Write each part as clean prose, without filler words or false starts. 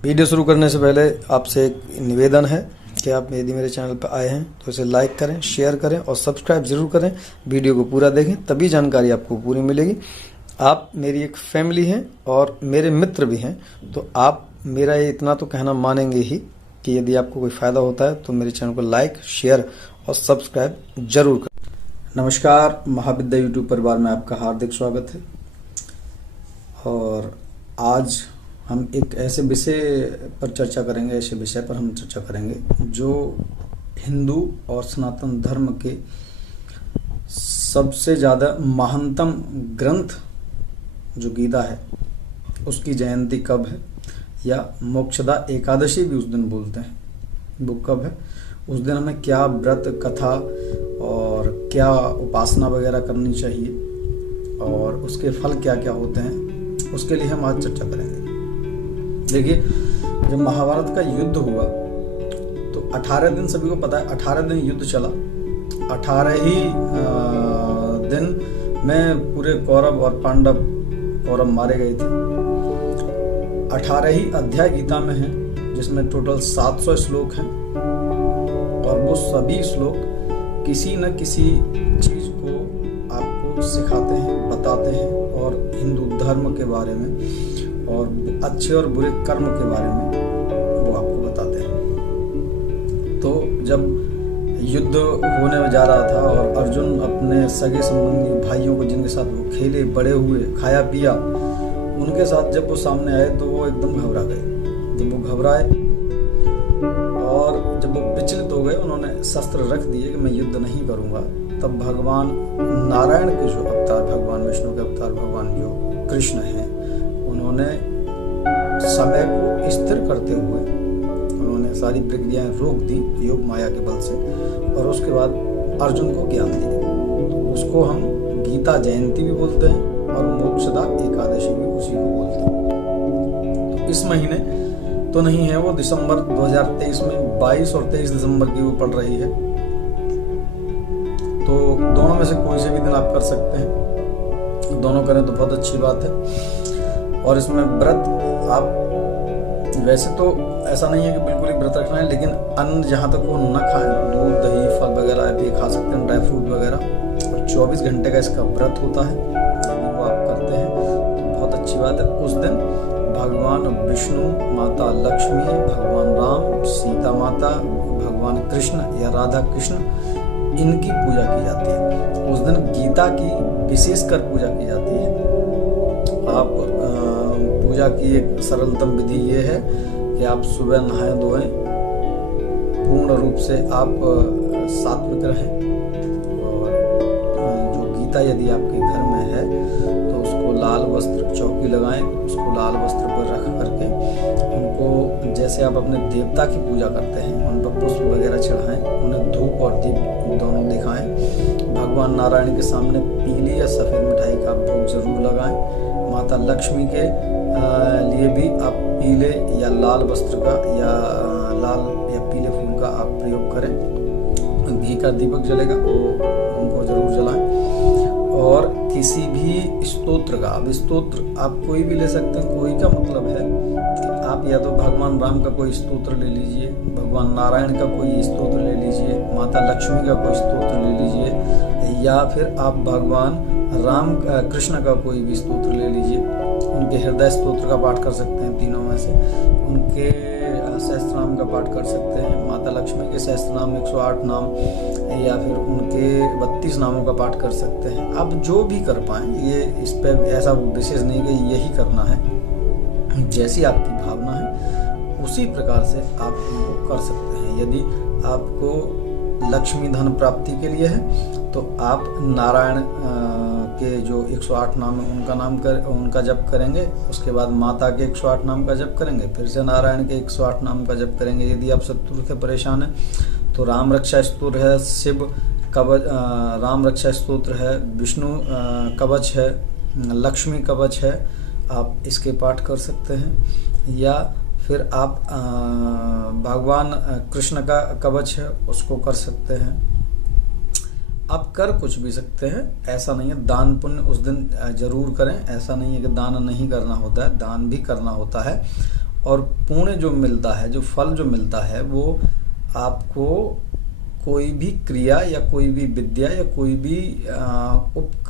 Video शुरू करने से पहले आपसे एक निवेदन है कि आप यदि मेरे चैनल पर आए हैं तो इसे लाइक करें, शेयर करें और सब्सक्राइब जरूर करें। वीडियो को पूरा देखें, तभी जानकारी आपको पूरी मिलेगी। आप मेरी एक फैमिली हैं और मेरे मित्र भी हैं, तो आप मेरा ये इतना तो कहना मानेंगे ही कि यदि आपको कोई फ़ायदा होता है तो मेरे चैनल को लाइक, शेयर और सब्सक्राइब जरूर करें। नमस्कार, महाविद्या यूट्यूब परिवार में आपका हार्दिक स्वागत है। और आज हम एक ऐसे विषय पर चर्चा करेंगे, ऐसे विषय पर हम चर्चा करेंगे जो हिंदू और सनातन धर्म के सबसे ज़्यादा महानतम ग्रंथ जो गीता है उसकी जयंती कब है, या मोक्षदा एकादशी भी उस दिन बोलते हैं, वो कब है, उस दिन हमें क्या व्रत, कथा और क्या उपासना वगैरह करनी चाहिए और उसके फल क्या क्या होते हैं, उसके लिए हम आज चर्चा करेंगे। देखिए, जब महाभारत का युद्ध हुआ तो 18 दिन, सभी को पता है 18 दिन युद्ध चला। 18 ही दिन में पूरे कौरव और पांडव कौरव मारे गए थे। 18 ही अध्याय गीता में हैं, जिसमें टोटल 700 श्लोक हैं और वो सभी श्लोक किसी न किसी चीज को आपको सिखाते हैं, बताते हैं और हिंदू धर्म के बारे में और अच्छे और बुरे कर्म के बारे में वो आपको बताते हैं। तो जब युद्ध होने जा रहा था और अर्जुन अपने सगे संबंधी भाइयों को, जिनके साथ वो खेले, बड़े हुए, खाया पिया, उनके साथ जब वो सामने आए तो वो एकदम घबरा गए। जब वो घबराए और जब वो विचलित हो गए, उन्होंने शस्त्र रख दिए कि मैं युद्ध नहीं करूंगा। तब भगवान नारायण के जो अवतार, भगवान विष्णु के अवतार, भगवान जो कृष्ण हैं, उन्होंने समय को स्थिर करते हुए उन्होंने सारी प्रक्रियाएं रोक दी योग माया के बल से, और उसके बाद अर्जुन को ज्ञान दिया। तो उसको हम गीता जयंती भी बोलते हैं और मोक्षदा एकादशी भी उसी को बोलते हैं। तो इस महीने तो नहीं है, वो दिसंबर 2023 में 22 और 23 दिसंबर की वो पड़ रही है। तो दोनों में से कोई से भी दिन आप कर सकते हैं, दोनों करें तो बहुत अच्छी बात है। और इसमें व्रत, आप वैसे तो ऐसा नहीं है कि बिल्कुल ही व्रत रखना है, लेकिन अन्न जहाँ तक वो न खाएं, दूध, दही, फल वगैरह भी खा सकते हैं, ड्राई फ्रूट वगैरह। और 24 घंटे का इसका व्रत होता है, यदि वो आप करते हैं तो बहुत अच्छी बात है। उस दिन भगवान विष्णु, माता लक्ष्मी, भगवान राम, सीता माता, भगवान कृष्ण या राधा कृष्ण, इनकी पूजा की जाती है। उस दिन गीता की विशेषकर पूजा की जाती है। आप पूजा की एक सरलतम विधि ये है कि आप सुबह नहाएं धोएं, पूर्ण रूप से आप सात्विक रहें, और जो गीता यदि आपके घर में है तो उसको लाल वस्त्र, चौकी लगाएं, उसको लाल वस्त्र पर रख करके उनको, जैसे आप अपने देवता की पूजा करते हैं, उन पर पुष्प वगैरह चढ़ाएं, उन्हें धूप और दीप दोनों दिखाएं। भगवान नारायण के सामने पीली या सफ़ेद मिठाई का भोग जरूर लगाएं। माता लक्ष्मी के लिए भी आप पीले या लाल वस्त्र का या लाल या पीले फूल का आप प्रयोग करें। घी का दीपक जलेगा, वो उनको जरूर जलाएं। और किसी भी स्तोत्र का, अब स्तोत्र आप कोई भी ले सकते हैं। कोई का मतलब है कि आप या तो भगवान राम का कोई स्तोत्र ले लीजिए, भगवान नारायण का कोई स्तोत्र ले लीजिए, माता लक्ष्मी का कोई स्तोत्र ले लीजिए, या फिर आप भगवान राम कृष्ण का कोई भी स्तोत्र ले लीजिए। उनके हृदय स्तोत्र का पाठ कर सकते हैं, तीनों में से। उनके सहस्त्रनाम का पाठ कर सकते हैं, माता लक्ष्मी के सहस्त्रनाम 108 नाम, या फिर उनके 32 नामों का पाठ कर सकते हैं। आप जो भी कर पाएँ, ये इस पर ऐसा विशेष नहीं कि यही करना है, जैसी आपकी भावना है उसी प्रकार से आप उनको कर सकते हैं। यदि आपको लक्ष्मी धन प्राप्ति के लिए है तो आप नारायण के जो 108 नाम है उनका जप करेंगे, उसके बाद माता के 108 नाम का जप करेंगे, फिर से नारायण के 108 नाम का जप करेंगे। यदि आप शत्रु से परेशान हैं तो राम रक्षा स्तोत्र है, शिव कवच, राम रक्षा स्तोत्र है, विष्णु कवच है, लक्ष्मी कवच है, आप इसके पाठ कर सकते हैं। या फिर आप भगवान कृष्ण का कवच है, उसको कर सकते हैं। आप कर कुछ भी सकते हैं, ऐसा नहीं है। दान पुण्य उस दिन जरूर करें, ऐसा नहीं है कि दान नहीं करना होता है, दान भी करना होता है। और पुण्य जो मिलता है, जो फल जो मिलता है, वो आपको कोई भी क्रिया या कोई भी विद्या या कोई भी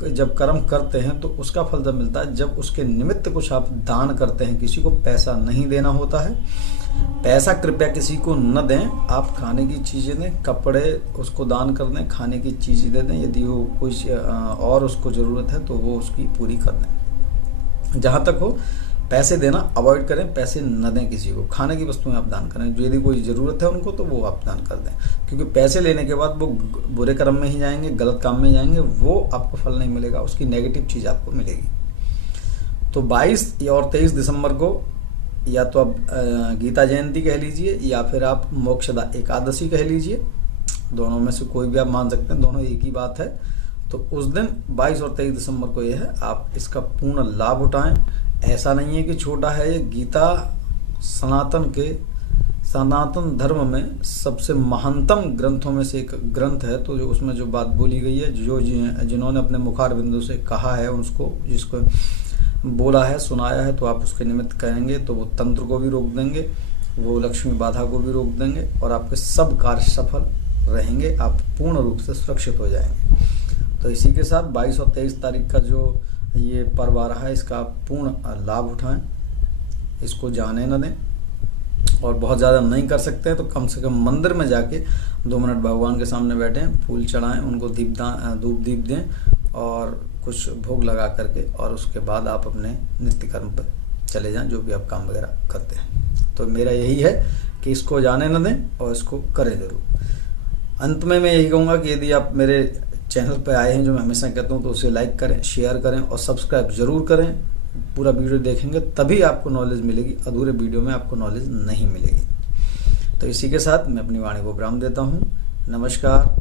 जब कर्म करते हैं तो उसका फल जब मिलता है, जब उसके निमित्त कुछ आप दान करते हैं। किसी को पैसा नहीं देना होता है, पैसा कृपया किसी को न दें। आप खाने की चीज़ें दें, कपड़े उसको दान कर दें, खाने की चीज़ें दे दें। यदि वो कोई और उसको ज़रूरत है तो वो उसकी पूरी कर दें। जहाँ तक हो पैसे देना अवॉइड करें, पैसे न दें किसी को। खाने की वस्तुएं आप दान करें, जो यदि कोई ज़रूरत है उनको तो वो आप दान कर दें, क्योंकि पैसे लेने के बाद वो बुरे कर्म में ही जाएंगे, गलत काम में जाएंगे, वो आपको फल नहीं मिलेगा, उसकी नेगेटिव चीज़ आपको मिलेगी। तो 22 और 23 दिसंबर को या तो आप गीता जयंती कह लीजिए या फिर आप मोक्षदा एकादशी कह लीजिए, दोनों में से कोई भी आप मान सकते हैं, दोनों एक ही बात है। तो उस दिन 22 और 23 दिसंबर को यह है, आप इसका पूर्ण लाभ उठाएं। ऐसा नहीं है कि छोटा है, ये गीता सनातन धर्म में सबसे महानतम ग्रंथों में से एक ग्रंथ है। तो जो उसमें जो बात बोली गई है, जो जिन्होंने अपने मुखार बिंदु से कहा है, उसको जिसको बोला है, सुनाया है, तो आप उसके निमित्त कहेंगे तो वो तंत्र को भी रोक देंगे, वो लक्ष्मी बाधा को भी रोक देंगे और आपके सब कार्य सफल रहेंगे, आप पूर्ण रूप से सुरक्षित हो जाएंगे। तो इसी के साथ 22 और 23 तारीख का जो ये पर्व आ रहा है, इसका पूर्ण लाभ उठाएं, इसको जाने न दें। और बहुत ज़्यादा नहीं कर सकते हैं तो कम से कम मंदिर में जाके 2 मिनट भगवान के सामने बैठें, फूल चढ़ाएं, उनको धूप दीप दें और कुछ भोग लगा करके, और उसके बाद आप अपने नित्य कर्म पर चले जाएं, जो भी आप काम वगैरह करते हैं। तो मेरा यही है कि इसको जाने न दें और इसको करें ज़रूर। अंत में मैं यही कहूँगा कि यदि आप मेरे चैनल पर आए हैं, जो मैं हमेशा कहता हूँ, तो उसे लाइक करें, शेयर करें और सब्सक्राइब ज़रूर करें। पूरा वीडियो देखेंगे तभी आपको नॉलेज मिलेगी, अधूरे वीडियो में आपको नॉलेज नहीं मिलेगी। तो इसी के साथ मैं अपनी वाणी को विराम देता हूँ। नमस्कार।